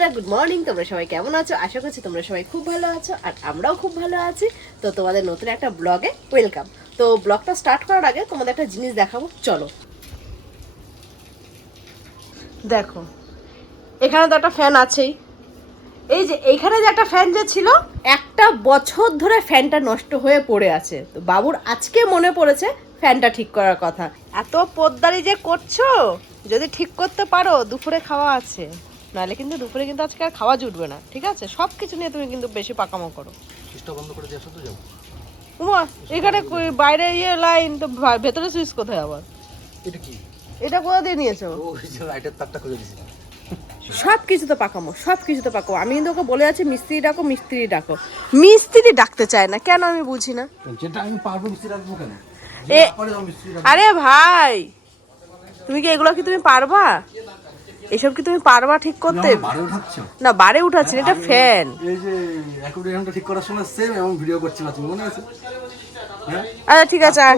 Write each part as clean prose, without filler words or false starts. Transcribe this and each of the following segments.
বন্ধুরা, good morning. তোমরা সবাই কেমন আছো? আশা করছি তোমরা সবাই খুব ভালো আছো, আর আমরাও খুব ভালো আছি। তো তোমাদের নতুন একটা ব্লগে ওয়েলকাম। তো ব্লগটা স্টার্ট করার আগে তোমাদের একটা জিনিস দেখাবো, চলো। দেখো, এখানে তো একটা ফ্যান আছেই। এই যে এইখানে যে একটা ফ্যান যে ছিল, একটা বছর ধরে ফ্যানটা নষ্ট হয়ে পড়ে আছে। তো বাবুর আজকে মনে পড়েছে ফ্যানটা ঠিক করার কথা। এত পোদ্দারি যে করছো, যদি ঠিক করতে পারো দুপুরে খাওয়া আছে, নাহলে কিন্তু দুপুরে কিন্তু আজকে আর খাওয়া জুটবে না, ঠিক আছে? সব কিছু নিয়ে তুমি কিন্তু বেশি পাকামো করো। সুইচটা বন্ধ করে দিয়ে আসো তো, যাও। উমা, এখানে বাইরে লাইন তো, ভেতরে সুইচ কোথায় আবার? এটা কি? এটা কোথা দিয়ে নিয়েছো? ওই যে লাইটের তারটা খুলে দিছি। সব কিছু তো পাকামো, সব কিছু তো পাকাবো। আমি কিন্তু ওকে বলে আছি মিস্ত্রি ডাকো, মিস্ত্রি ডাকো। মিস্ত্রি ডাকতে চায় না কেন, আমি বুঝি না। যেটা আমি পারবো মিস্ত্রি রাখবো কেন? আরে ভাই, তুমি কি এগুলো কি তুমি পারবা? এসব কি তুমি পারবা ঠিক করতে? বারে উঠাচ্ছো না, বারে উঠাচ্ছি না, এটা ফ্যান। এই যে অ্যাকোয়ারিয়ামটা ঠিক করার সময় সেম এমন ভিডিও করছি না, তুমি মনে আছে? হ্যাঁ, আচ্ছা ঠিক আছে। আর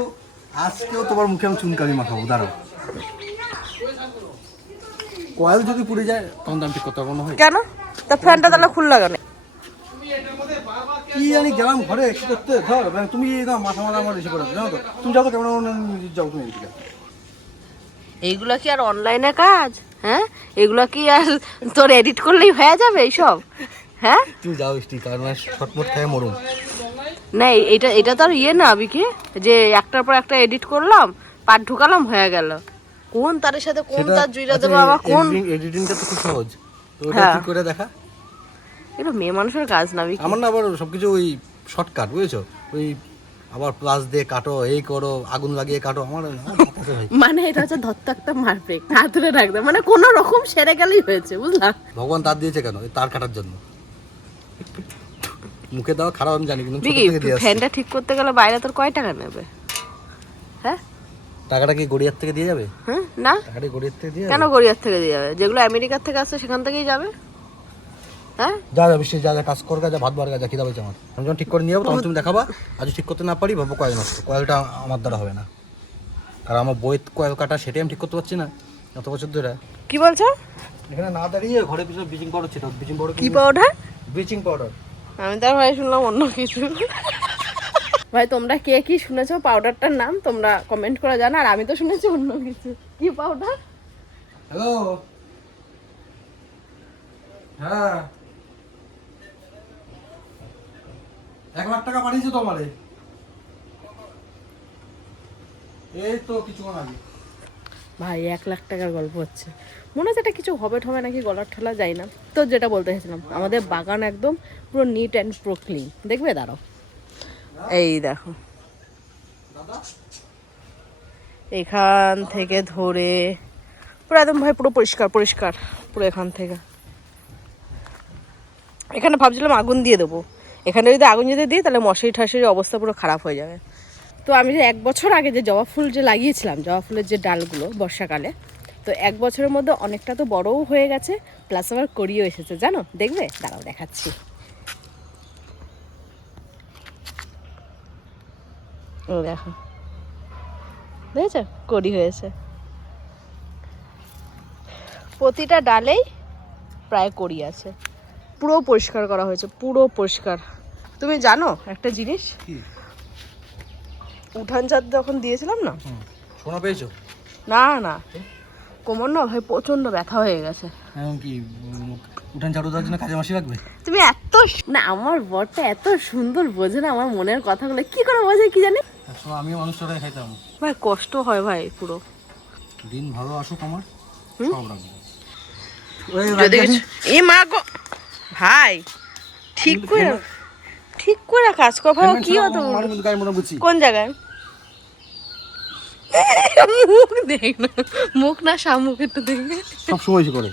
আজকেও তোমার মুখে আমি চুনকালি মাখাবো, দাঁড়াও। কয়েল যদি পুড়ে যায় তখন তো আমি ঠিক করতে পারবো না। কেন? তা ফ্যানটা তাহলে খুললা কেন? কি জানি, গেলাম ঘরে কি করতে, ধর তুমি না মাথা মাথা আমার বেশি করে জানো তো। তুমি যাও তো, কেমন যাও তুমি এদিকে। এইগুলা কি আর অনলাইনে কাজ? হ্যাঁ, এগুলা কি আর তোর এডিট করলেই হয়ে যাবে এইসব? হ্যাঁ, তুমি যাও স্টি, কারণ শর্টমোট খেয়ে মরুম না। এটা এটা তো আর ইয়ে না বিকি, যে একটার পর একটা এডিট করলাম, পাট ঢুকালাম, হয়ে গেল। কোন তারের সাথে কোন তার জুড়ে দেবো আমার? কোন এডিটিংটা তো খুব সহজ, তো ওটা হ্যাঁ, ঠিক করে দেখা। এটা মেয়ে মানুষের কাজ না বিকি। আমার না আবার সবকিছু ওই শর্টকাট, বুঝেছো? ওই আবার প্লাস দিয়ে কাটো, এই করো, আগুন লাগিয়ে কাটো, আমার ভাই। মানে এটা হচ্ছে ধরতে একটা মারবে, হাতুড়ে রাখবে, মানে কোনো রকম সেরে গেলেই হয়েছে, বুঝলা? ভগবান তার দিয়েছে কেন? এই তার কাটার জন্য। মুখে দেওয়া খারাপ আমি জানি, কিন্তু ছোট বিকি, থেকে দিয়ে আসছি। ফ্যানটা ঠিক করতে গেলে বাইরে তোর কয় টাকা নেবে? হ্যাঁ, টাকাটা কি গড়িয়ার থেকে দিয়ে যাবে? হ্যাঁ, না। টাকাটা গড়িয়ার থেকে দিয়ে কেন যাবে? গড়িয়ার থেকে দিয়ে যাবে? যেগুলো আমেরিকার থেকে আসছে সেখান থেকেই যাবে। হ্যাঁ, যা যা বিশ্বের যা যা কাজ কর, যা ভাত বার যা খিদা পেয়েছে আমার। আমি যখন ঠিক করে নিয়ে যাবো তখন তুমি দেখাবা। আজ ঠিক করতে না পারি ভাবো কয়েল নষ্ট, কয়েলটা আমার দ্বারা হবে না। আর আমার বইয়ের কয়েল কাটা, সেটাই আমি ঠিক করতে পারছি না এত বছর ধরে। কি বলছো? এখানে না দাঁড়িয়ে ঘরের পিছনে ব্লিচিং পাউডার ছিল, ব্লিচিং পাউডার কি পাউডার? Bleaching powder. আমি তো আর ভাই শুনলাম অন্য কিছু। ভাই, তোমরা কে কি শুনেছো পাউডারটার নাম তোমরা কমেন্ট করে জানা। আর আমি তো শুনেছি অন্য কিছু। কি পাউডার? হ্যালো, হ্যাঁ, 1 লাখ টাকা পাঠিয়েছো তো আমারে, এই তো কিছুক্ষণ আগে। ভাই, 1 লাখ টাকার গল্প হচ্ছে, মনে হচ্ছে এটা কিছু হবে ঠবে নাকি, গলার ঠেলা যায় না তো। যেটা বলতে চাইছিলাম, আমাদের বাগান একদম পুরো নিট অ্যান্ড পুরো ক্লিন। দেখবে, দাঁড়াও, এই দেখো, এখান থেকে ধরে পুরো একদম ভাই পুরো পরিষ্কার পরিষ্কার পুরো। এখান থেকে এখানে ভাবছিলাম আগুন দিয়ে দেবো। এখানে যদি আগুন যদি দিই তাহলে মশারি ঠাশারির অবস্থা পুরো খারাপ হয়ে যাবে। তো আমি যে 1 বছর আগে যে জবা ফুল যে লাগিয়েছিলাম, জবা ফুলের যে ডালগুলো বর্ষাকালে, তো 1 বছরের মধ্যে অনেকটা তো বড়ও হয়ে গেছে, প্লাস আবার করিও এসেছে, জানো? দেখবে, দাঁড়াও দেখাচ্ছি। ও দেখো, দেখেছ, করি হয়েছে। প্রতিটা ডালেই প্রায় করি আছে। পুরো পরিষ্কার করা হয়েছে, পুরো পরিষ্কার। তুমি জানো একটা জিনিস, উঠান চাঁদ যখন দিয়েছিলাম না, শোনা পেয়েছো? না না, কোমর না ভাই প্রচন্ড ব্যথা হয়ে গেছে। এখন কি উঠান ঝাড়ু দেওয়ার জন্য কাজে মাসি রাখবে? তুমি এত না, আমার বরটা এত সুন্দর বোঝে না আমার মনের কথাগুলো, কি করে বোঝে কি জানি। আমিও মানুষটাই খাইতাম ভাই, কষ্ট হয় ভাই পুরো। দিন ভালো আসুক আমার, সব রাখবো। যদি এই মা গো, ভাই ঠিক করে কাজ কর ভাই। কি হতো? কোন জায়গায়? মুখ দেখ না, মুখ না শামুক একটু দেখবে সব সময় করে।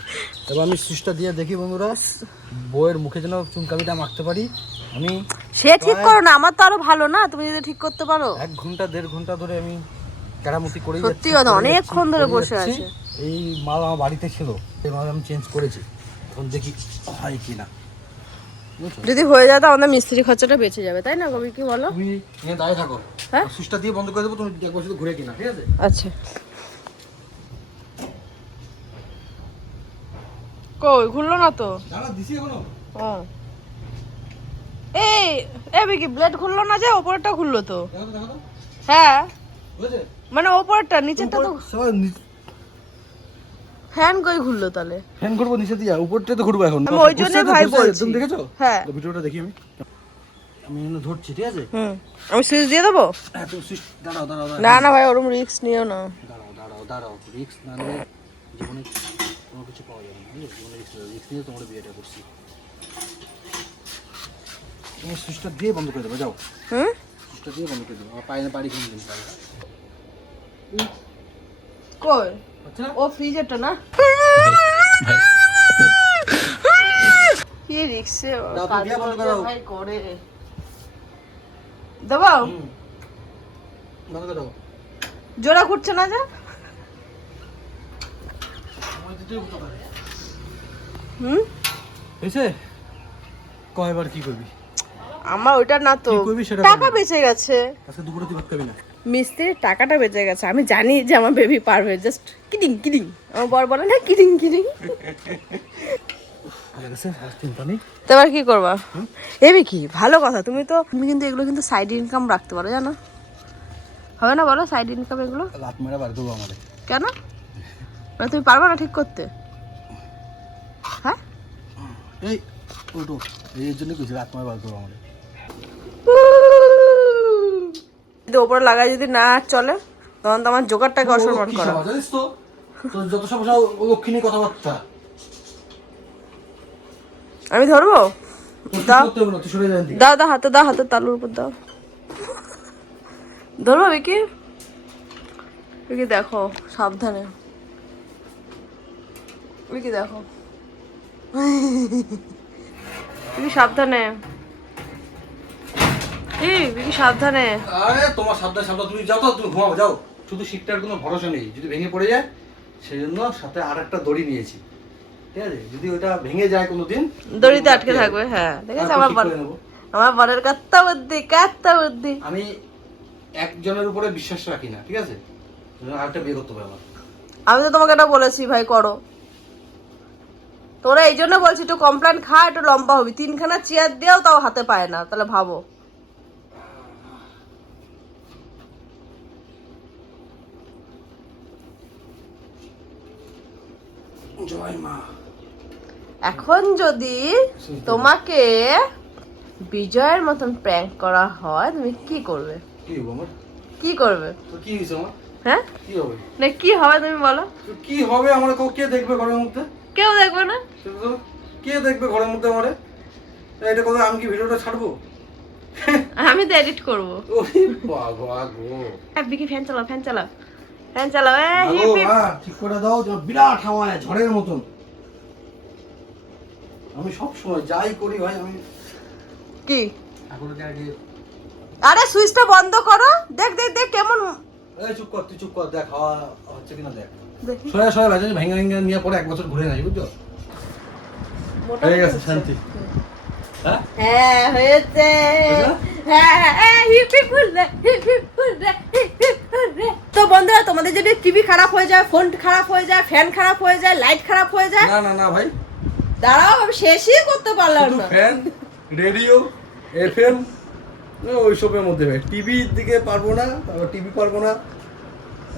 এবার আমি সুইচটা দিয়ে দেখি বন্ধুরা, বইয়ের মুখে যেন চুনকাবিটা মারতে পারি আমি। সে ঠিক করো না, আমার তো আরো ভালো না, তুমি যদি ঠিক করতে পারো। 1 ঘন্টা 1.5 ঘন্টা ধরে আমি কেরামতি করেই যাচ্ছি। সত্যি কথা, অনেকক্ষণ ধরে বসে আছে। এই মাল আমার বাড়িতে ছিল, এই মাল আমি চেঞ্জ করেছি, এখন দেখি হয় কি না। যদি হয়ে যায় তো আমাদের মিস্ত্রি খরচাটা বেঁচে যাবে, তাই না কবি? কি বলো? তুমি এখানে দাঁড়িয়ে থাকো, হ্যাঁ, সুইচটা দিয়ে বন্ধ করে দেবো, তুমি একবার শুধু ঘুরে কিনা, ঠিক আছে? আচ্ছা। কই ঘুরলো না তো। দাঁড়া দিছি এখনো। ও এই এ বিকি ব্লেড খুললো না, যে ওপরটা খুললো তো। দেখো তো, দেখো তো। হ্যাঁ বুঝেছে? মানে ওপরটা, নিচেরটা তো ফ্যান কই ঘুরলো তাহলে। ফ্যান করবো নিচে দিয়া, উপরটা তো ঘুরবো এখন। আমি ওই জন্যই ভাই বলছি। তুমি দেখেছো? হ্যাঁ। তো ভিডিওটা দেখি আমি। আমি এখানে ধরছি, ঠিক আছে? আমি সুইচ দিয়ে দেবো। হ্যাঁ, তুমি সুইচ দাঁড়াও দাঁড়াও দাঁড়াও। না না ভাই ওরম রিস্ক নিও না। দাঁড়াও দাঁড়াও দাঁড়াও, রিস্ক না নিলে জীবনে কোনো কিছু পাওয়া যাবে না, বুঝলে? জীবনে রিস্ক নিয়ে তোমার বিয়েটা করছি। তুমি সুইচটা দিয়ে বন্ধ করে দেবো, যাও। সুইচটা দিয়ে বন্ধ করে দেবো, আমার পায়ে না বাড়ি কিনে দিন। কই আচ্ছা ও ফ্রিজেরটা না। কি রিক্সে দাও, তুমি দিয়ে বন্ধ করো। ভাই করে দেবো। বন্ধ করে দাও। জোড়া ঘুরছে না যা। সময় দিতেই হতো পারে। হয়েছে কয়বার কি করবি? আমার ওইটা না তো, কি করবি সেটা টাকা বল। বেঁচে গেছে, আজকে দুপুরে তুই ভাত খাবি না। মিস্ত্রির টাকাটা বেঁচে গেছে। আমি জানি যে আমার বেবি পারবে, জাস্ট কিডিং কিডিং। আমার বর বলে না কিডিং কিডিং। ভালো গেছে, আর চিন্তা নেই। তো এবার কি করবা? এবি কি ভালো কথা, তুমি কিন্তু এগুলো কিন্তু সাইড ইনকাম রাখতে পারো, জানো? হবে না বলো সাইড ইনকাম এগুলো? লাত মেরা বার করবো আমাদের। কেন মানে তুমি পারবে না ঠিক করতে? হ্যাঁ এই ওটো এই জন্য কিছু লাত মেরা বার করবো আমাদের। যদি ওপরে লাগাই যদি না চলে তখন তো আমার জোগাড়টাকে অসম্মান করা। জানিস তো তোর যত সব লক্ষ্মী কথাবার্তা। আমি ধরবো? দাও করতে হবে না, তুই সরে যান। দাও দাও, হাতে দাও, হাতে তালুর উপর দাও। ধরবো বিকি? বিকি দেখো সাবধানে, বিকি দেখো, বিকি সাবধানে, বিকি সাবধানে। আরে তোমার সাবধান সাবধান, তুমি যাও তো, তুমি ঘুমাও যাও। শুধু শীতটার কোনো ভরসা নেই, যদি ভেঙে পড়ে যায় সেই জন্য সাথে আর একটা দড়ি নিয়েছি, ঠিক আছে? যদি ওটা ভেঙে যায় কোনোদিন দড়িতে আটকে থাকবে। হ্যাঁ দেখেছো আমার বরের কাত্তা বুদ্ধি। আমি একজনের উপরে বিশ্বাস রাখি না, ঠিক আছে? আরেকটা বিয়ে করতে হবে আমার। আমি তো তোমাকে এটা বলেছি ভাই করো। তোরা এই জন্য বলছি একটু কমপ্লেন খা, একটু লম্বা হবি। 3খানা চেয়ার দিয়েও তাও হাতে পায় না, তাহলে ভাবো। জয় মা। এখন যদি তোমাকে বিজয়ের মতন প্র্যাঙ্ক করা হয় তুমি কি করবে? কি হবে আমার? কি করবে? তো কি হয়েছে আমার? হ্যাঁ কি হবে? না কি হবে তুমি বলো? তো কি হবে আমার? কে দেখবে ঘরের মধ্যে? কেউ দেখবে না। কে দেখবে ঘরের মধ্যে আমারে? এটা কথা আমি কি ভিডিওটা ছাড়বো? আমি তো এডিট করবো। ওরে বাবা গো। বিকি ফ্যান চালাও, ফ্যান চালাও, ফ্যান চালাও। ঠিক করে দাও, বিরাট হাওয়া ঝড়ের মতন। আমি সব সময় যাই করি ভাই, আমি কি ঠাকুরকে আগে। আরে সুইচটা বন্ধ করো। দেখ দেখ দেখ কেমন। এই চুপ কর, তুই চুপ কর, দেখ হাওয়া হচ্ছে কিনা দেখ। দেখি সয়া সয়া ভেজে ভেঙে ভেঙে নিয়ে পরে 1 বছর ঘুরে নাই, বুঝছো? হয়ে গেছে শান্তি। হ্যাঁ হ্যাঁ হয়েছে। হ্যাঁ হিপি ফুলরে, হিপি ফুলরে, হিপি ফুলরে। তো বন্ধুরা তোমাদের যদি টিভি খারাপ হয়ে যায়, ফোন খারাপ হয়ে যায়, ফ্যান খারাপ হয়ে যায়, লাইট খারাপ হয়ে যায়, না না না ভাই, দাঁড়াও আমি শেষই করতে পারলাম শুধু না। ফ্যান, রেডিও, এফএম, ওইসবের মধ্যে ভাই। টিভির দিকে পারবো না, তারপর টিভি পারবো না,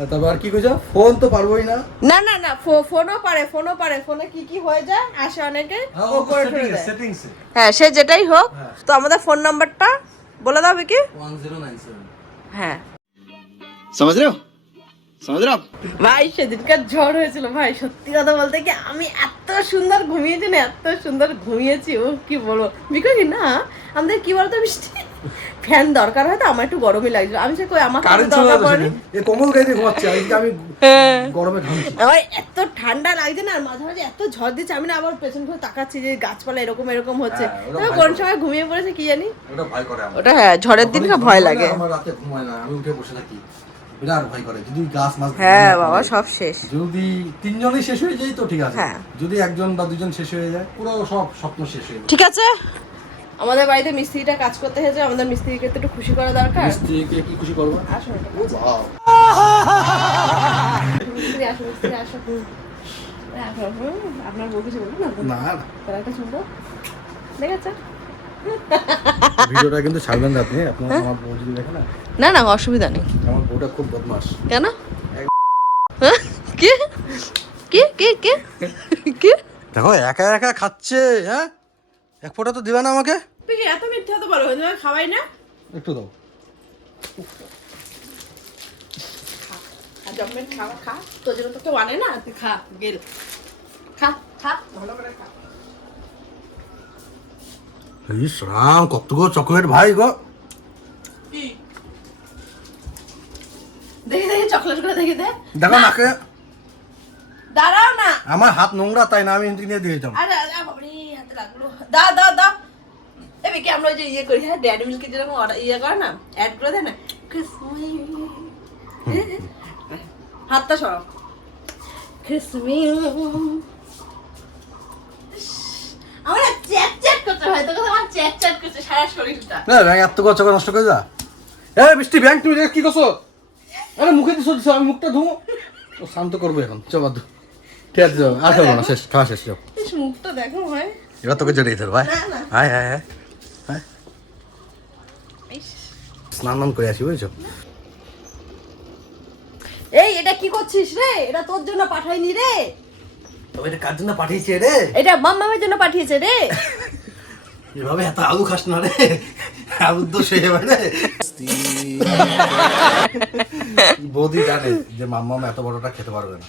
তারপর আর কি কইছো? ফোন তো পারবোই না। না না না ফোনও পারে, ফোনও পারে। ফোনে কি কি হয়ে যায় আসে অনেকে উপরে ঠেলে দেয়। সেটিংস হ্যাঁ সে যেটাই হোক। হ্যাঁ। তো আমাদের ফোন নাম্বারটা বলে দাও কি? 1097। হ্যাঁ समझ रहे हो? समझ रहे हो आप? ভাই সেদিনকার ঝড় হয়েছিল ভাই, সত্যি কথা বলতে কি আমি এত সুন্দর ঘুমিয়েছি না, এত সুন্দর ঘুমিয়েছি ও কি বলবো। বিকজ না আমাদের কি বলতো বৃষ্টি ফ্যান দরকার হয় তো আমার একটু গরমই লাগছিল। আমি সে কই আমার কারেন্ট দরকার চলে পড়েনি। যাচ্ছে, এই কম্বল গায়ে দিয়ে ঘুমাচ্ছি, আমি গরমে ঘামছি। আমার এত ঠান্ডা লাগছে না, আর মাঝে মাঝে এত ঝড় দিচ্ছে, আমি না আবার পেছন ঘুরে তাকাচ্ছি যে গাছপালা এরকম এরকম হচ্ছে। হ্যাঁ, ওটা তবে ভয় কোন করে। সময় ঘুমিয়ে পড়েছে কি জানি। ওটা ভয় করে আমার। ওটা হ্যাঁ ঝড়ের দিনকে ভয় লাগে। আমার রাতে ঘুমায় না, আমি উঠে বসে থাকি, বিরাট ভয় করে। যদি গাছ মাছ হ্যাঁ বাবা সব শেষ। যদি 3 জনই শেষ হয়ে যায় তো ঠিক আছে, হ্যাঁ। যদি 1 জন বা 2 জন শেষ হয়ে যায় পুরো সব স্বপ্ন শেষ হয়ে যায়। ঠিক আছে আমাদের বাড়িতে মিস্ত্রিটা কাজ করতে হয়েছে, আমাদের মিস্ত্রিকে তো একটু খুশি করা দরকার। মিস্ত্রিকে কি খুশি করবো? আসো এটা ও বাবা, মিস্ত্রি আসো, মিস্ত্রি আসো। আপনার বউ কিছু বলবে না তো? না তার একটা শুনবো দেখেছে ভিডিওটা কিন্তু ছাড়বেন না আপনি আপনার আমার বউ যদি দেখে না না না অসুবিধা নেই আমার বউটা খুব বদমাস কেন কে কে কে কে কে দেখো একা একা খাচ্ছে হ্যাঁ এক ফোঁটা তো দিবে না আমাকে তুই কি এত মিথ্যা তো বলো তুমি খাওয়াই না একটু দাও আর যখন খাওয়া খা তোর জন্য তো কেউ আনে না তুই খা গেল খা খা ভালো করে খা ইস রাম কত গো চকলেট ভাই গো দেখে দেখে চকলেট করে দেখে দে দেখো নাকে দাঁড়াও না আমার হাত নোংরা তাই না আমি এদিকে নিয়ে দিয়ে দিতাম আরে আরে বাবারে হাতে লাগলো দা দা দা এবে কি আমরা ওই যে ইয়ে করি হ্যাঁ ড্যাডি মিল্কে যেরকম ইয়ে করে না অ্যাড করে দেয় না কিসমি হাতটা সরাও কিসমি আমার চ্যাট চ্যাট করতে হয় তোকে আমার চ্যাট চ্যাট করতে সারা শরীরটা ব্যাং এত গো চকলেট নষ্ট করে যা এই বৃষ্টি ব্যাং তুমি কি করছো আরে মুখে দিছো আমি মুখটা ধুমো ও শান্ত করবো এখন চল বাদ ঠিক আছে যাও আর খাবো না শেষ খাওয়া শেষ যাও এই মুখটা দেখো ভাই এবার তোকে জড়িয়ে ধরো ভাই না, না। হায় হায় হায় হায় স্নান টান করে আসি বুঝছো এই এটা কি করছিস রে এটা তোর জন্য পাঠাইনি রে তবে এটা কার জন্য পাঠিয়েছে রে এটা মাম্মামের জন্য পাঠিয়েছে রে এভাবে এত আলু খাস না রে আলুর দোষ হয়ে যাবে রে বৌদি জানে যে মাম্মা এত বড়টা খেতে পারবে না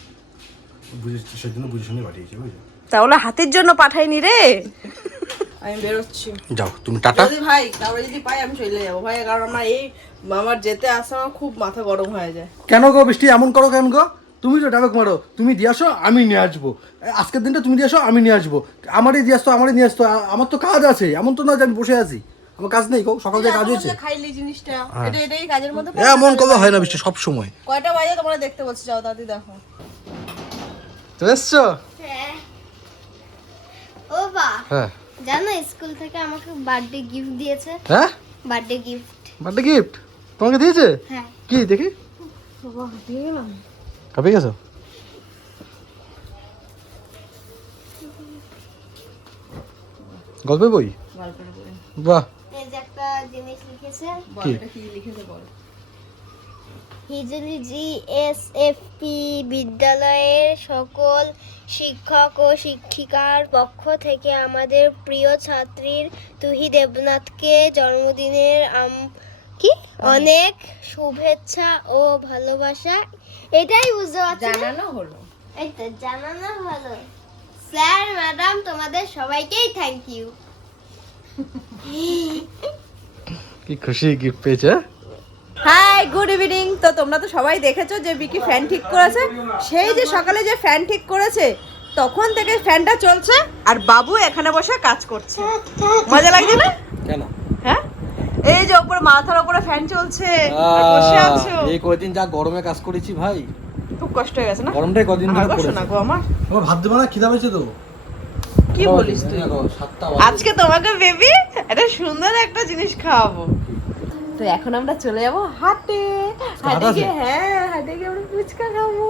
বুঝেছি সেই জন্য বুঝে শুনে পাঠিয়েছি বুঝলি তাহলে হাতের জন্য পাঠাইনি রে আমি বেরোচ্ছি যাও তুমি টাটা যদি ভাই কাউরে যদি পাই আমি চলে যাবো ভাই কারণ আমার এই আমার যেতে আসা আমার খুব মাথা গরম হয়ে যায় কেন গো বৃষ্টি এমন করো কেন গো তুমি তো ডাবেক মারো তুমি দিয়ে আসো আমি নিয়ে আসবো আজকের দিনটা তুমি দিয়ে আসো আমি নিয়ে আসবো আমারই দিয়ে আসতো আমারই নিয়ে আসতো আমার তো কাজ আছে এমন তো না যে আমি বসে আছি আমার কাজ নেই গো সকাল থেকে কাজ হয়েছে খাইলি জিনিসটা এটা এটাই কাজের মধ্যে এমন কথা হয় না বৃষ্টি সব সময় কয়টা বাজে তোমরা দেখতে বলছি যাও দাদি দেখো তো এসছো হ্যাঁ ও বা হ্যাঁ জানো স্কুল থেকে আমাকে বার্থডে গিফট দিয়েছে হ্যাঁ বার্থডে গিফট বার্থডে গিফট তোমাকে দিয়েছে হ্যাঁ কি দেখি বাবা হাঁপিয়ে গেলাম কবে গেছো গল্পের বই গল্পের বই বাহ এই যে একটা জিনিস লিখেছে বল এটা কি লিখেছে বল হিজলি জিএসএফপি বিদ্যালয়ের সকল শিক্ষক ও শিক্ষিকার পক্ষ থেকে আমাদের প্রিয় ছাত্রীর তুহি দেবনাথকে জন্মদিনের অনেক শুভেচ্ছা ও ভালোবাসা এটাই বুঝতে পারছি না? জানানো হলো এই তো জানানো ভালো স্যার ম্যাডাম তোমাদের সবাইকেই থ্যাংক ইউ কি খুশি গিফট পেয়েছে হাই গুড ইভিনিং তো তোমরা তো সবাই দেখেছো যে বিকি ফ্যান ঠিক করেছে সেই যে সকালে যে ফ্যান ঠিক করেছে তখন থেকে ফ্যানটা চলছে আর বাবু এখানে বসে কাজ করছে মজা লাগছে না কেন হ্যাঁ এই যে উপরে মাথার উপরে ফ্যান চলছে আর বসে আছো এই কয়দিন যা গরমে কাজ করেছি ভাই খুব কষ্ট হয়ে গেছে না গরমটাই কদিন ধরে আমার পড়েছে শোনা গো আমার আমার ভাত দেবো না খিদা পেয়েছে তো কি বলিস তুই আজকে তোমাকে বেবি একটা সুন্দর একটা জিনিস খাওয়াবো তো এখন আমরা চলে যাবো হাটে হাটে আছে? গিয়ে হ্যাঁ হাটে গিয়ে আমরা ফুচকা খাবো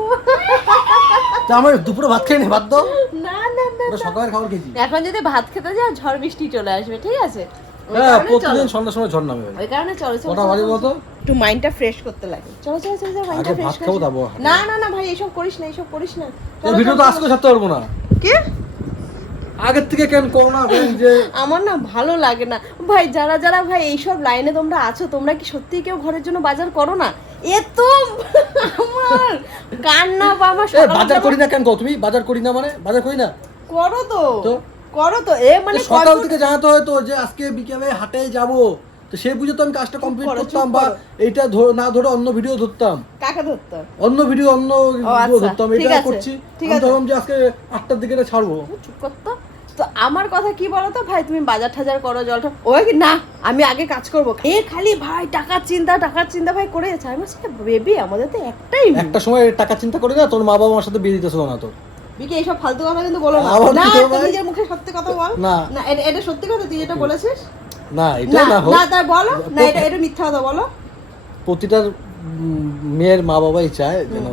তা আমার দুপুরে ভাত খেয়ে নে ভাত দাও না না না ওটা সকালের খাবার খেয়েছি এখন যদি ভাত খেতে যাও ঝড় বৃষ্টি চলে আসবে ঠিক আছে ওই হ্যাঁ কারণে চলো। প্রতিদিন সন্ধ্যার সময় ঝড় নামে ভাই ওই কারণে চলো চলো কটা বাজে বলতো একটু মাইন্ডটা ফ্রেশ করতে লাগে চলো চলো চলো মাইন্ডটা আগে ফ্রেশ ভাত খাবো তারপর না না না ভাই এইসব করিস না এইসব করিস না এই ভিডিও তো আজকে ছাড়তে পারবো না কি আগের থেকে কেন করো না ভাই যে আমার না ভালো লাগে না ভাই যারা যারা ভাই এইসব লাইনে তোমরা আছো তোমরা কি সত্যি কেউ ঘরের জন্য বাজার করো না এ তো আমার কান্না বা আমার এ বাজার করি না কেন গো তুমি বাজার করি না মানে বাজার করি না করো তো তো? করো তো এ মানে সকাল থেকে জানাতে হয় তো যে আজকে বিকেলে হাটে যাব তো সেই বুঝে তো আমি কাজটা কমপ্লিট করো, চুপ করতাম বা করো। এইটা না ধরে অন্য ভিডিও ধরতাম কাকে ধরতে অন্য ভিডিও অন্য আচ্ছা, ভিডিও ধরতাম ঠিক এটা আছে, করছি ঠিক আমি আছে। ধরলাম যে আজকে 8টার দিকে এটা ছাড়বো চুপ করতো তো আমার কথা কি বলতো ভাই তুমি বাজার টাজার করো জলটা ওই কি না আমি আগে কাজ করব এ খালি ভাই টাকার চিন্তা ভাই করে যাচ্ছে আমি বলছি বেবি আমাদের তো একটাই মেয়ে। একটা সময় টাকা চিন্তা করি না তোর মা বাবা আমার সাথে বিয়ে দিতেছিল না তোর বিকি এইসব ফালতু কথা কিন্তু বলো না আবার না কি করবো তুই ভাই? নিজের মুখে সত্যি কথা বল না। না এটা সত্যি কথা তুই যেটা বলেছিস না এটা না না হোক না তাই বলো না এটা মিথ্যা কথা বলো প্রতিটা মেয়ের মা বাবাই চায় যেন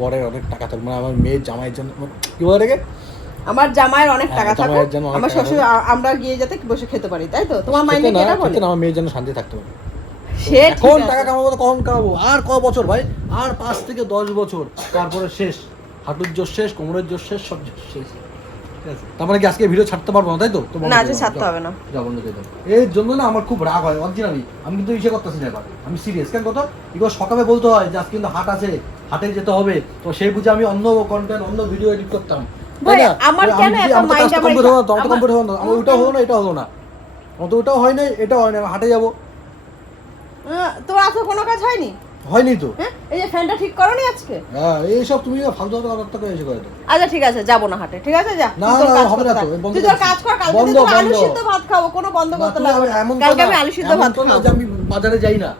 বরের অনেক টাকা থাকবে, মানে আমার মেয়ের জামাইয়ের জন্য, কি বলে রেখে আমার জামাইয়ের অনেক টাকা থাকবে, জামাইয়ের জন্য অনেক আমার টাকা শ্বশুর আমরা গিয়ে যাতে বসে খেতে পারি, তাই তো তোমার মাইন্ডে না, এটা বলে? আমার মেয়ের জন্য শান্তি থাকতে পারে। সে এখন ঠিক টাকা আছে। কামাবো তো কখন কামাবো, আর ক বছর ভাই, আর 5 থেকে 10 বছর, তারপরে শেষ, হাঁটুর জোর শেষ, কোমরের জোর শেষ, সব জোর শেষ, ঠিক আছে? তার মানে কি আজকে ভিডিও ছাড়তে পারবো না, তাই তো? তো বন্ধ না, করে যে দাও, ছাড়তে যাও, হবে না। যাও বন্ধ করে দাও। এর জন্য না আমার খুব রাগ হয় অরিজিনালি, আমি কিন্তু ইসে করতেছি না, এবার আমি সিরিয়াস। কেন কথা, এগুলো সকালে বলতে হয় যে আজকে কিন্তু হাট আছে, হাটে যেতে হবে, তো সেই বুঝে আমি অন্য কন্টেন্ট, অন্য ভিডিও এডিট করতাম, ভাই, তাই না? আমার আমি কেন যদি- এত আমার তো mind কাজটা আমার complete হলো না, এটা- আমার তো complete হলো না, আমার ওইটাও হলো না, এটা হলো না, আমার তো ওটাও হয় নাই, এটাও হয় না, আমি হাটে যাবো, তোর আজকে কোনো কাজ হয়নি? হয়নি তো। হ্যাঁ, এই যে ফ্যানটা ঠিক করোনি আজকে? হ্যাঁ, এইসব তুমি ফালতু কথা করে এসে করে দাও। আচ্ছা ঠিক আছে, যাবো না হাটে, ঠিক আছে, যা না, তুই তোর না, কাজ হবে করতে না তো, থাক। বন্ধ তুই তোর করছি। কাজ কর, কালকে বন্ধ, তুই তোর আলু বন্ধ। সিদ্ধ ভাত খাবো, কোনো বন্ধ না, করতে তুমি লাগবে না। এমন কালকে তো আমি না, আলু সিদ্ধ এমন ভাত তো না খাবো। যে আমি বাজারে যাই না,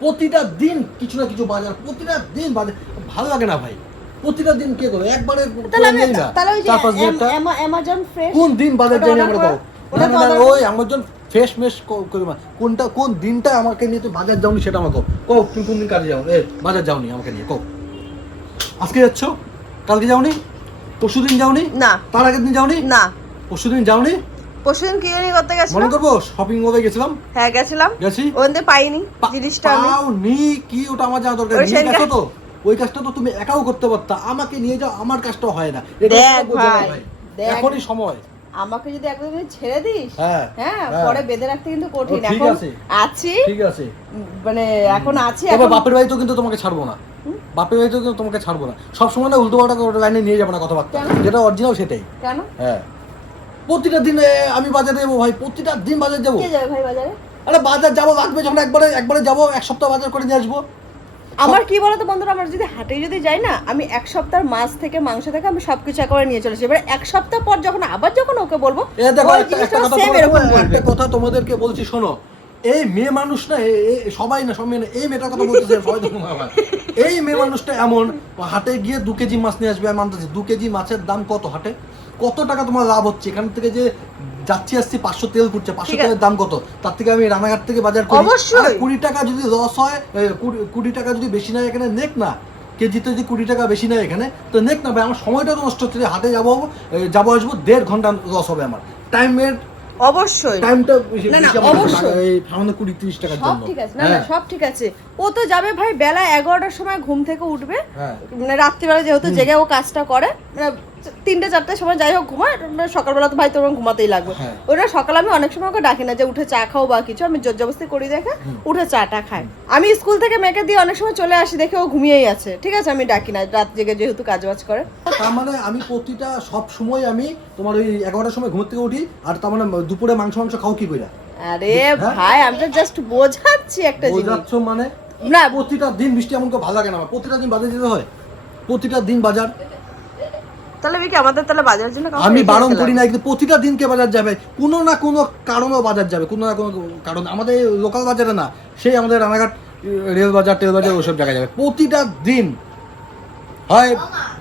প্রতিটা দিন কিছু না কিছু বাজার, প্রতিটা দিন বাজার, ভালো লাগে না ভাই, প্রতিটা দিন কে করে একবারে তাহলে করে আমি যাই না, তাহলে ওই যে 4-5 দিন একটা। অ্যামাজন ফ্রেশ কোন দিন বাজার ওটা যাই না order আমরা কর। কও? ওটা না, না, order না, কর। ওই আমাজন ফ্রেশ মেশ করি না, কোনটা কোন দিনটা আমাকে নিয়ে তুই বাজার যাওনি সেটা আমাকে কও, তুমি কোন দিন কাজে যাও, বাজার যাওনি আমাকে নিয়ে কও। আজকে যাচ্ছ, কালকে যাওনি, পরশুদিন যাওনি, না তার আগের দিন যাওনি, না, পরশুদিন যাওনি, পরশুদিন কি জানি করতে মনে গেছিলাম। করবো শপিং মলে গেছিলাম, হ্যাঁ গেছিলাম, গেছি, ওখানে পাইনি জিনিসটা আমি। পাও নি কি, ওটা আমার জানা দরকার, ওই নিয়ে সেদিনকে- গেছো তো, ওই কাজটা তো তুমি একাও করতে পারতা, আমাকে নিয়ে যাও, আমার কাজটা হয় না, এটা দেখ তো বোঝো না ভাই, ভাই, দেখ। এখনই সময়। আমাকে যদি একদম তুমি ছেড়ে দিস, হ্যাঁ, হ্যাঁ, হ্যাঁ। পরে বেঁধে রাখতে কিন্তু কঠিন। ও, ঠিক এখন আছে। আছি, ঠিক আছে, মানে এখন আছি, তবে এখন বাপের বাড়ি তো কিন্তু তোমাকে ছাড়বো না, বাপের বাড়ি তো কিন্তু তোমাকে ছাড়বো না, সবসময় না উল্টো পাল্টা লাইনে নিয়ে যাবো না কথাবার্তা, কেন? যেটা অরিজিনাল সেটাই। কেন হ্যাঁ, প্রতিটা দিন আমি বাজারে যাবো ভাই, প্রতিটা দিন বাজার যাবো, কে যাবে ভাই বাজারে? আরে বাজার যাবো লাগবে যখন একবারে যাবো, 1 সপ্তাহ বাজার করে নিয়ে আসবো। আমার কি বলতো বন্ধুরা, আমরা যদি হাটে যদি যাই না, আমি 1 সপ্তাহ মাছ থেকে মাংস থেকে আমি সবকিছু একবারে নিয়ে চলেছি। এবার 1 সপ্তাহ পর যখন ওকে বলবো, এ দেখো, ওই একটা জিনিসটা কথা সেম এরকম বলবে। একটা কথা তোমাদেরকে বলছি শোনো, এই মেয়ে মানুষ না, সবাই না, সব মেয়ে না, এই মেয়েটার কথা বলতেছে সবাই তো আমার। এই মেয়ে মানুষটা এমন, হাটে গিয়ে 2 কেজি মাছ নিয়ে আসবে, আমি মানতেছি 2 কেজি মাছের দাম কত হাটে, কত টাকা তোমার লাভ হচ্ছে, এখান থেকে যে যাচ্ছি আসছি 500 তেল করছে, 500 ঠিক আছে। তেলের দাম কত, তার থেকে আমি রানাঘাট থেকে বাজার করি, অবশ্যই। আরে 20 টাকা যদি লস হয়, 20 টাকা যদি বেশি নেয় এখানে, নেক না, কেজিতে যদি 20 টাকা বেশি নেয় এখানে, তো নেক না ভাই, আমার সময়টা তো নষ্ট হচ্ছে, হাটে যাবো আসবো 1.5 ঘন্টা লস হবে আমার টাইমের, অবশ্যই টাইমটা না, না, অবশ্যই। সামান্য 20-30 টাকার সব জন্য। ঠিক আছে, না না, হ্যাঁ, সব ঠিক আছে। ও তো যাবে ভাই বেলা 11টার সময় ঘুম থেকে উঠবে, হ্যাঁ। মানে রাত্রিবেলা যেহেতু জেগে ও কাজটা করে, মানে 3-4টার সময় যাই হোক ঘুমায়, মানে সকালবেলা তো ভাই তোর ঘুমাতেই লাগবে। হ্যাঁ। ওরা সকালে আমি অনেক সময় ওকে ডাকি না যে উঠে চা খাও বা কিছু, আমি জোর জবরদস্তি করি দেখে উঠে চাটা খায়। আমি স্কুল থেকে মেয়েকে দিয়ে অনেক সময় চলে আসি, দেখে ও ঘুমিয়েই আছে, ঠিক আছে, আমি ডাকি না, রাত জেগে যেহেতু কাজ বাজ করে। তার মানে আমি প্রতিটা সব সময় আমি তোমার ওই 11টার সময় ঘুম থেকে উঠি, আর তার মানে দুপুরে মাংস খাও কি কইরা, আরে হ্যাঁ? ভাই, আমি তো জাস্ট বোঝাচ্ছি একটা জিনিস। বোঝাচ্ছ মানে, না প্রতিটা দিন বৃষ্টি এমন করে ভালো লাগে না আমার, প্রতিটা দিন বাজার যেতে হয়, প্রতিটা দিন বাজার, তাহলে কি আমাদের তাহলে বাজারের জন্য কাউকে আমি রেখে বারণ যেতে করি লাগবে? না, কিন্তু প্রতিটা দিনকে বাজার যাবে, কোনো না কোনো কারণেও বাজার যাবে, কোনো না কোনো কারণ, আমাদের লোকাল বাজারে না, সেই আমাদের রানাঘাট রেল বাজার টেল বাজার ওসব জায়গায় যাবে, প্রতিটা দিন হয়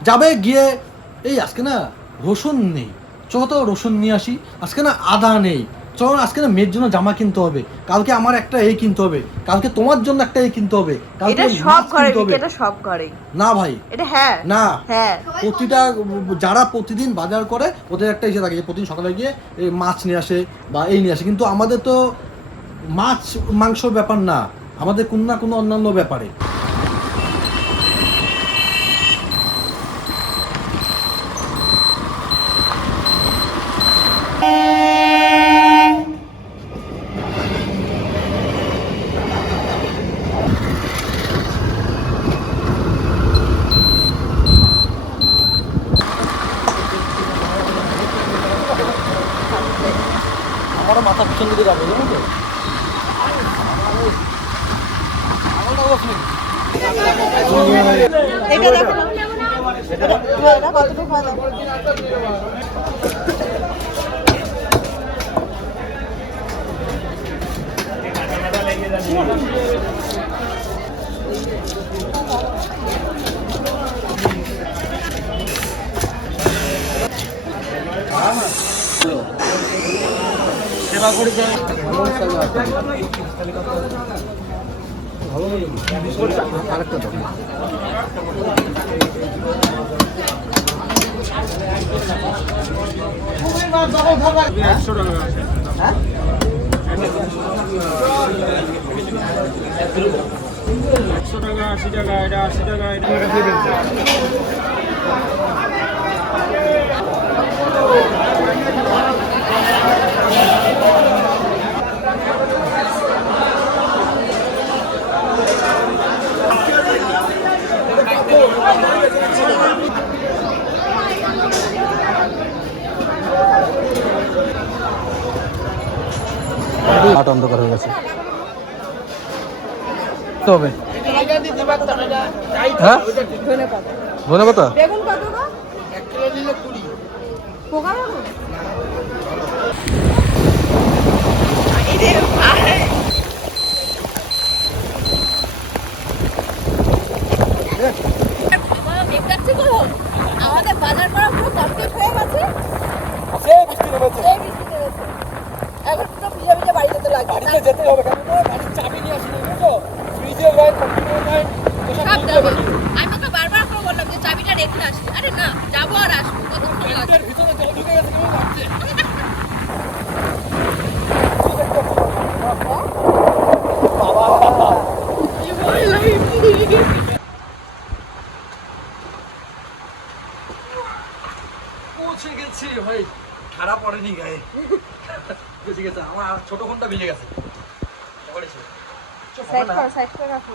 যাবে গিয়ে, এই আজকে না রসুন নেই, চলো তো রসুন নিয়ে আসি, আজকে না আদা নেই, চলো আজকে না মেয়ের জন্য জামা কিনতে হবে, কালকে আমার একটা এই কিনতে হবে, কালকে তোমার জন্য একটা এই কিনতে হবে, কালকে এটা সব মাছ ঘরে কিনতে হবে। এটা সব ঘরেই না ভাই, এটা, হ্যাঁ না, হ্যাঁ, প্রতিটা যারা প্রতিদিন বাজার করে ওদের একটা ইসে থাকে যে প্রতিদিন সকালে গিয়ে এই মাছ নিয়ে আসে বা এই নিয়ে আসে, কিন্তু আমাদের তো মাছ মাংসর ব্যাপার না, আমাদের কোনো না কোনো অন্যান্য ব্যাপারে। আমারও মাথা পিছন দিকে যাবে, জানো তো? এটা দেখো না। এটা কতটুকু হয় দেখো। সেবা করে আরেকটা দাও। হাট অন্ধকার হয়ে গেছে। তবে হ্যাঁ ধনে পাতা বেগুন কত গো? 1 কিলো নিলে 20 পোকা বেগুন। আরে ভাই আমাদের বাজার করা পুরো কমপ্লিট হয়ে গেছে। সেই বৃষ্টি নেমেছে। এখন তো ভিজে ভিজে বাড়ি যেতে লাগবে। বাড়িতে যেতে হবে কারণ বাড়ির চাবি নিয়ে আসিনি বুঝছো? ফ্রিজের লাইন কম্পিউটার লাইন আমি তো বারবার করে বললাম যে চাবিটা রেখে আসি। আরে না যাবো আর আসবো কতক্ষণ লাগবে? ভিতরে জল ঢুকে গেছে কেমন লাগছে? পৌঁছে গেছি ভাই, খারাপ পড়েনি গায়ে। বুঝে গেছে আমার ছোট ফোনটা ভিজে গেছে। সাইড কর রাখো।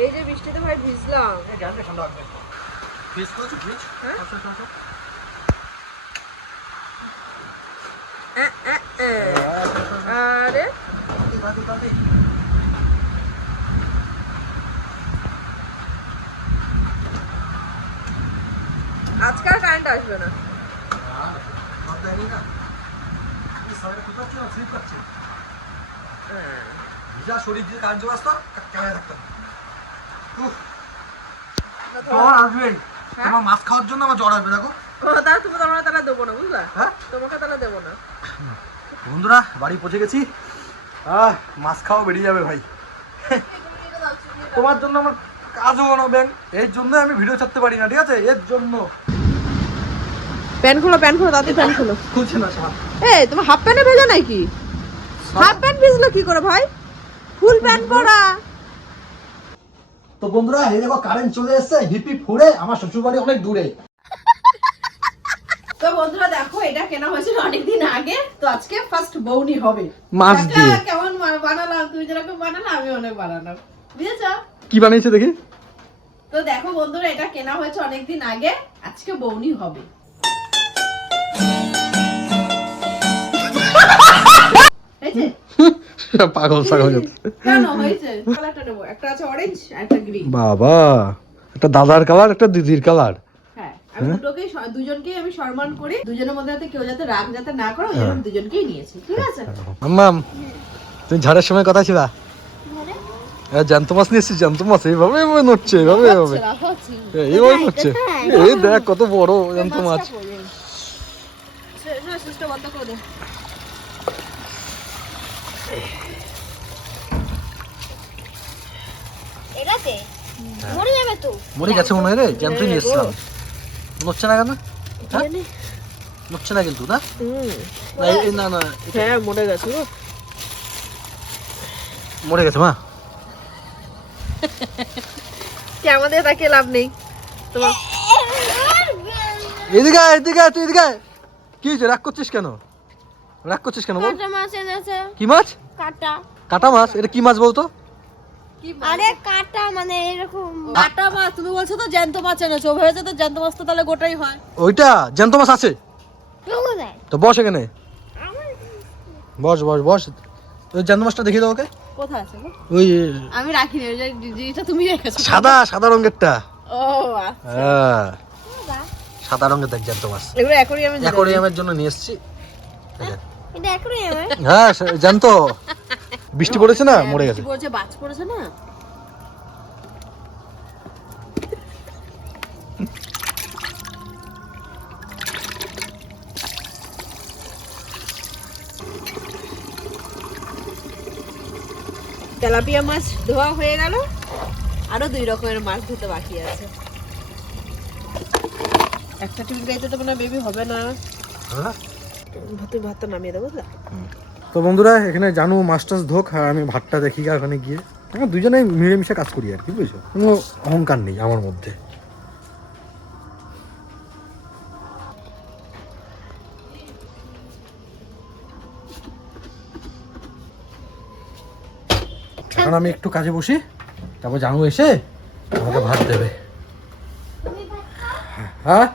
এই যে বৃষ্টিতে ভাই ভিজলাম। গানটা ঠান্ডা হবে। ফ্রিজ করেছো ফ্রিজ? হ্যাঁ? আরে আজকে আর কারেন্ট আসবে না। শরীর দিয়ে কারেন্ট চলে আসতো কেমন থাকতাম। জ্বর আসবে তোমার মাছ খাওয়ার জন্য আমার জ্বর আসবে দেখো। তাহলে তুমি তোমরা তাহলে দেবো না বুঝলা? হ্যাঁ তোমাকে তাহলে দেবো না। বন্ধুরা বাড়ি পৌঁছে গেছি। মাছ খাওয়া বেরিয়ে যাবে ভাই। তোমার জন্য আমার কাজও বানাও ব্যাংক, এর জন্য আমি ভিডিও ছাড়তে পারি না, ঠিক আছে? এর জন্য প্যান্ট খোলো তাড়াতাড়ি প্যান্ট খোলো। খুলছে না সাপ। এই তোমার হাফ প্যান্টে ভেজা নাকি? হাফ প্যান্ট ভিজলো কি করে ভাই? ফুল প্যান্ট পরা। তো বন্ধুরা এই দেখো কারেন্ট চলে এসেছে, হিপি ফুড়ে আমার শ্বশুর বাড়ি অনেক দূরে। তো বন্ধুরা দেখো এটা কেনা হয়েছিল অনেকদিন আগে, তো আজকে ফার্স্ট বউনি হবে। মাছ কাকা দিয়ে কেমন বানালাম, তুমি যেরকম বানালে আমি অনেক বানালাম, বুঝেছো? কি বানিয়েছে দেখি। তো দেখো বন্ধুরা এটা কেনা হয়েছে অনেকদিন আগে, আজকে বউনি হবে। হয়েছে? পাগল ছাগল যাচ্ছে। কেন হয়েছে? কালারটা নেবো, একটা আছে অরেঞ্জ আর একটা গ্রিন। বাবা একটা দাদার কালার একটা দিদির কালার। হ্যাঁ আমি দুটোকেই দুজনকেই আমি সম্মান করি, দুজনের মধ্যে যাতে কেউ যাতে রাগ যাতে না করে ওই জন্য আমি দুজনকেই নিয়েছি, ঠিক আছে? আম্মাম তুমি ঝড়ের সময় কথা ছিল জানতো মাছ নিয়ে এসেছিস, জানতো মাছ এইভাবে এইভাবে নড়ছে, এইভাবে এইভাবে এইভাবে নড়ছে। এই দেখ কত বড় জানতো মাছ। সুইচটা বন্ধ করে দে। এটাতে মরে যাবে তো। মরে গেছে মনে হয় রে, জ্যান্তই নিয়ে এসেছিলাম। নড়ছে না কেন? হ্যাঁ? নড়ছে না কিন্তু না? না না হ্যাঁ মরে গেছে গো। মরে গেছে মা। কি আমাদের তাকে লাভ নেই তোমার। এদিকে এদিকে তুই এদিকে। কি হয়েছে, রাগ করছিস কেন? রাগ করছিস কেন বল? কাটা মাছ এনেছে। কি মাছ? কাটা। কাটা মাছ? এটা কি মাছ বলতো? আরে কাটা মানে এরকম কাটা মাছ। তুমি বলছো তো জ্যান্ত মাছ এনেছো, ভেবেছো তো জ্যান্ত মাছ তো তাহলে গোটাই হয়। ওইটা জ্যান্ত মাছ আছে কোথায়? তো বস এখানে, বস বস বস। ওই জ্যান্ত মাছটা দেখিয়ে দাও ওকে। কোথায় আছে গো? ওই আমি রাখিনি, ওই যে যেটা তুমি রেখেছো। সাদা সাদা রঙেরটা। ও আচ্ছা। হ্যাঁ সাদা রঙের দেখ জ্যান্ত মাছ। এগুলো অ্যাকোরিয়ামে যাবে। অ্যাকোরিয়ামের জন্য নিয়ে এসেছি। এটা অ্যাকোরিয়ামে? হ্যাঁ জ্যান্ত। বৃষ্টি পড়েছে না, মরে গেছে। বৃষ্টি পড়েছে, বাজ পড়েছে না। তেলাপিয়া মাছ ধোয়া হয়ে গেল, আরো 2 রকমের মাছ ধুতে বাকি আছে। একটা টিফিন গাইতে তো মনে হয় বেবি হবে না, হ্যাঁ তুই ভাতটা নামিয়ে দেবো। তো বন্ধুরা এখানে জানু মাছ টাছ ধোক, আর আমি ভাতটা দেখি গা ওখানে গিয়ে। আমরা দুজনেই মিলেমিশে কাজ করি আর কি, বুঝছো, কোনো অহংকার নেই আমার মধ্যে। এখন আমি একটু কাজে বসি, তারপর জানু এসে আমাকে ভাত দেবে। তুমি ভাত খাও? হ্যাঁ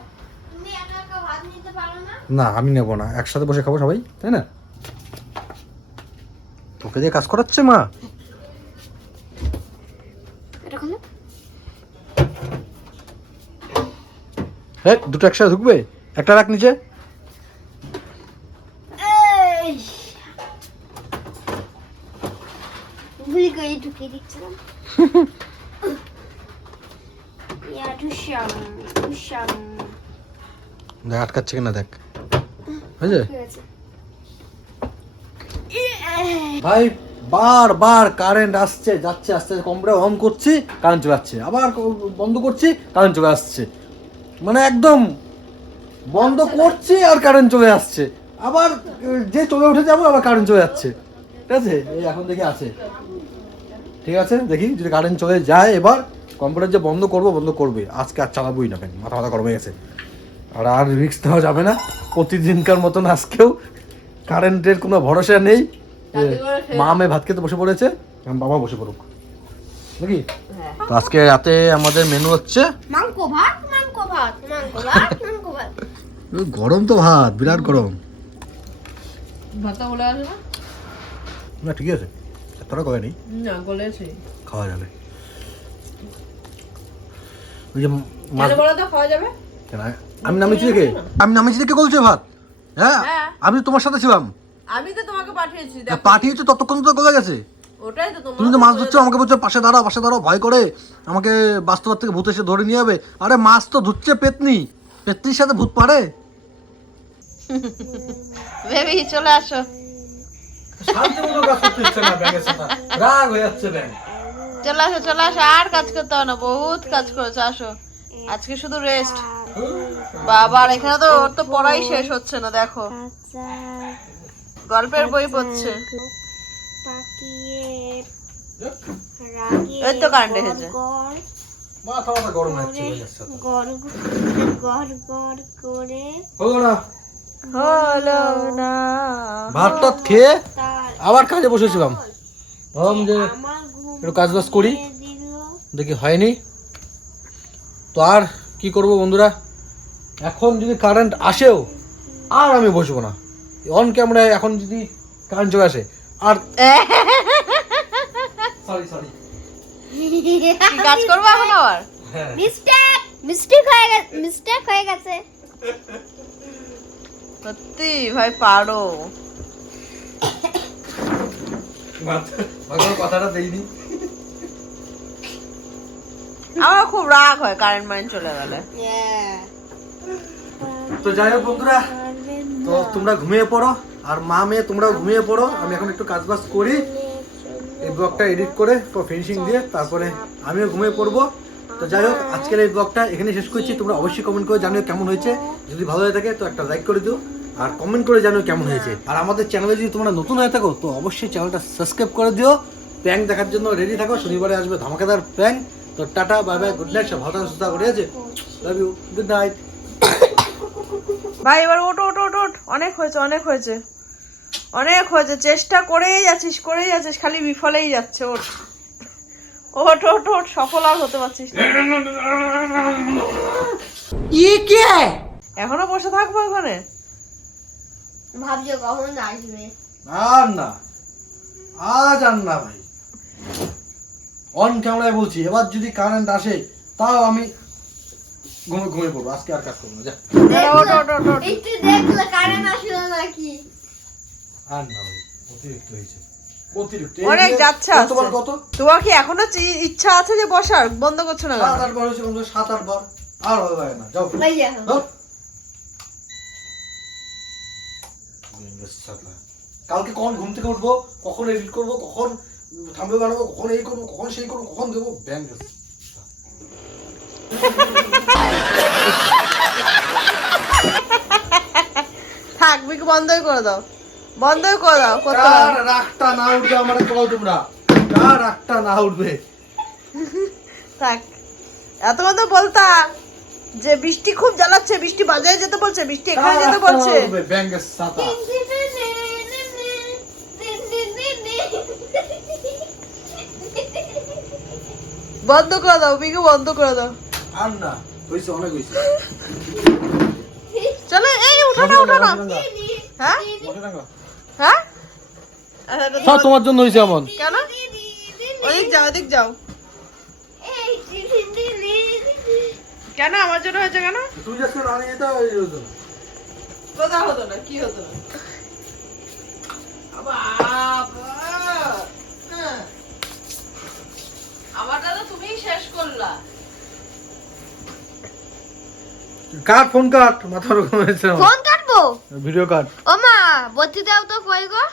তুমি একা একা ভাত নিতে পারো না? না আমি নেবো না, একসাথে বসে খাবো সবাই, তাই না? তোকে দিয়ে কাজ করাচ্ছে মা? এটা খোলো। হ্যাঁ দুটো একসাথে ঢুকবে, একটা রাখ নিচে। এই ভুল করে ঢুকিয়ে দিচ্ছিলাম। ইয়া ঢুসাম ঢুসাম। দেখ আটকাচ্ছে কিনা দেখ, বুঝলে ঠিক আছে। ভাই? বারবার কারেন্ট আসছে যাচ্ছে, আস্তে আস্তে কম্পিউটার অন করছি কারেন্ট চলে যাচ্ছে, আবার বন্ধ করছি কারেন্ট চলে আসছে, মানে একদম বন্ধ করছি আর কারেন্ট চলে আসছে, আবার যে চলে উঠে যাবো আবার কারেন্ট চলে যাচ্ছে। ঠিক আছে, এই এখন দেখি আছে, ঠিক আছে দেখি যদি কারেন্ট চলে যায় এবার কম্পিউটার যে বন্ধ করবে, আজকে আর চালাবোই না, কেন মাথা গরম হয়ে গেছে। আর রিস্ক নেওয়া যাবে না, প্রতিদিনকার মতন আজকেও কারেন্টের কোনো ভরসা নেই। মা মেয়ে ভাত খেতে বসে পড়েছে, এখন বাবা বসে পড়ুক নাকি। তো আজকে রাতে আমাদের মেনু হচ্ছে মাংস ভাত মাংস ভাত মাংস ভাত মাংস ভাত। গরম, তো ভাত বিরাট গরম। ভাতটা বলে আছে না? না ঠিক আছে, এতটা করে নেই, না গলেছে, খাওয়া যাবে। ওই যে মাছ, কেন বলো তো খাওয়া যাবে? কেন আমি নামিয়েছি দেখে, আমি নামিয়েছি দেখে বলছে ভাত। হ্যাঁ হ্যাঁ। আমি তো তোমার সাথে ছিলাম, আমি তো তোমাকে পাঠিয়েছি, দেখো। পাঠিয়েছি ততক্ষণ তো গলে গেছে। ওটাই তো তুমি তো মাছ ধরছো, আমাকে বলছো পাশে দাঁড়াও ভয় করে, আমাকে বাস্তব থেকে ভূত এসে ধরে নিয়ে যাবে। আরে মাছ তো ধুচ্ছে পেতনি, পেতনির সাথে ভূত পারে? বেবি চলে আসো। রাগ হয়ে যাচ্ছে ব্যাং। চলে আসো, আর কাজ করতে হবে না, বহুত কাজ করেছো, আসো আজকে শুধু রেস্ট। বাবার এখানে তো ওর তো পড়াই শেষ হচ্ছে না, দেখো গল্পের বই পড়ছে। এই তো কারেন্ট এসেছে। মাথা মাথা গরম হচ্ছে গড় করে হলো না, হলো না। ভাত টাত খেয়ে তার আবার কাজে বসেছিলাম, ভাবলাম যে আমার ঘুম একটু কাজ বাজ করি, দিল। দেখি হয়নি। তো আর কি করব বন্ধুরা, এখন যদি কারেন্ট আসেও আর আমি বসবো না অন ক্যামেরায়, এখন যদি কারেন্ট চলে আসে আর সরি কি কাজ করবো এখন আবার? মিস্টেক হয়ে গেছে। সত্যি ভাই পারো। কথাটা দেইনি। আমার খুব রাগ হয় কারেন্ট মাইন্ড চলে গেলে। তো যাই হোক বন্ধুরা, তো তোমরা ঘুমিয়ে পড়ো, আর মা মেয়ে তোমরাও ঘুমিয়ে পড়ো, আমি এখন একটু কাজ বাজ করি, এই ব্লগটা এডিট করে ফিনিশিং দিয়ে তারপরে আমিও ঘুমিয়ে পড়বো। তো যাই হোক আজকের এই ব্লগটা এখানে শেষ করছি। তোমরা অবশ্যই কমেন্ট করে জানিও কেমন হয়েছে, যদি ভালো হয়ে থাকে তো একটা লাইক করে দিও, আর কমেন্ট করে জানিও কেমন হয়েছে। আর আমাদের চ্যানেলে যদি তোমরা নতুন হয়ে থাকো তো অবশ্যই চ্যানেলটা সাবস্ক্রাইব করে দিও। প্র্যাঙ্ক দেখার জন্য রেডি থাকো, শনিবারে আসবে ধামাকাদার প্র্যাঙ্ক। তো tata bye bye, good night, সব ভালো থাকো, সুস্থ থাকো, ঠিক আছে? Love you, good night. ভাই এবার ওঠ, অনেক হয়েছে, চেষ্টা করেই যাচ্ছিস, খালি বিফলেই যাচ্ছে। ওঠ, সফল আর হতে পারছিস না। এখনো বসে থাকবো ওখানে? ভাবছো কখন আসবে? আর না, আজ আর না ভাই, অন ক্যামেরায় বলছি, এবার যদি কারেন্ট আসে তাও আমি ঘুমিয়ে পড়বো, আজকে আর কাজ করবো না, যা। ওঠ। একটু দেখলে কারেন্ট আসলো নাকি? আর না ভাই, অতিরিক্ত হয়েছে, অতিরিক্ত। অনেক যাচ্ছে তোমার আসছে। কত? তোমার কি এখনো ইচ্ছা আছে যে বসার? বন্ধ করছো না কেন? 7-8 বার হয়েছে, 7-8 বার, আর ভালো লাগে না, যাও। ওই দেখো। যাও। কালকে কখন ঘুম থেকে উঠবো, কখন এডিট করবো, কখন থাম্বনেল বানাবো, কখন এই করবো, কখন সেই করবো, কখন দেবো, ব্যাংক আছে। থাক বিকু, বন্ধই করে দাও, বন্ধই করে দাও, করতে হবে কার না। রাগটা না উঠবে আমার বলো তোমরা, কার রাগটা না উঠবে? থাক, এতক্ষণ তো বলতা যে বৃষ্টি খুব জ্বালাচ্ছে, বৃষ্টি বাজারে যেতে বলছে, বৃষ্টি এখানে যেতে বলছে। ব্যাংকের ছাতা। বন্ধ করে দাও বিকু, বন্ধ করে দাও। আর না, হয়েছে, অনেক হয়েছে। চলো এই উঠো না, উঠো না। হ্যাঁ হ্যাঁ আচ্ছা, এটা সব তোমার জন্য হয়েছে এমন। কেন? ওদিক যাও, ওদিক যাও। কেন আমার জন্য হয়েছে কেন? তুই যাচ্ছে না নিয়ে যেতে ওই হতো না। কথা হতো না, কি হতো না? আমারটা তো তুমিই শেষ করলা। কাট, ফোন কাট, মাথা ওরকম হয়েছে আমার। ফোন কাটবো? Video cut. ও মা, বত্তি দাও তো, কই গো?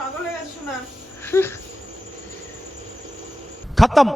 পাগল হয়ে গেছে শোনা। খতম।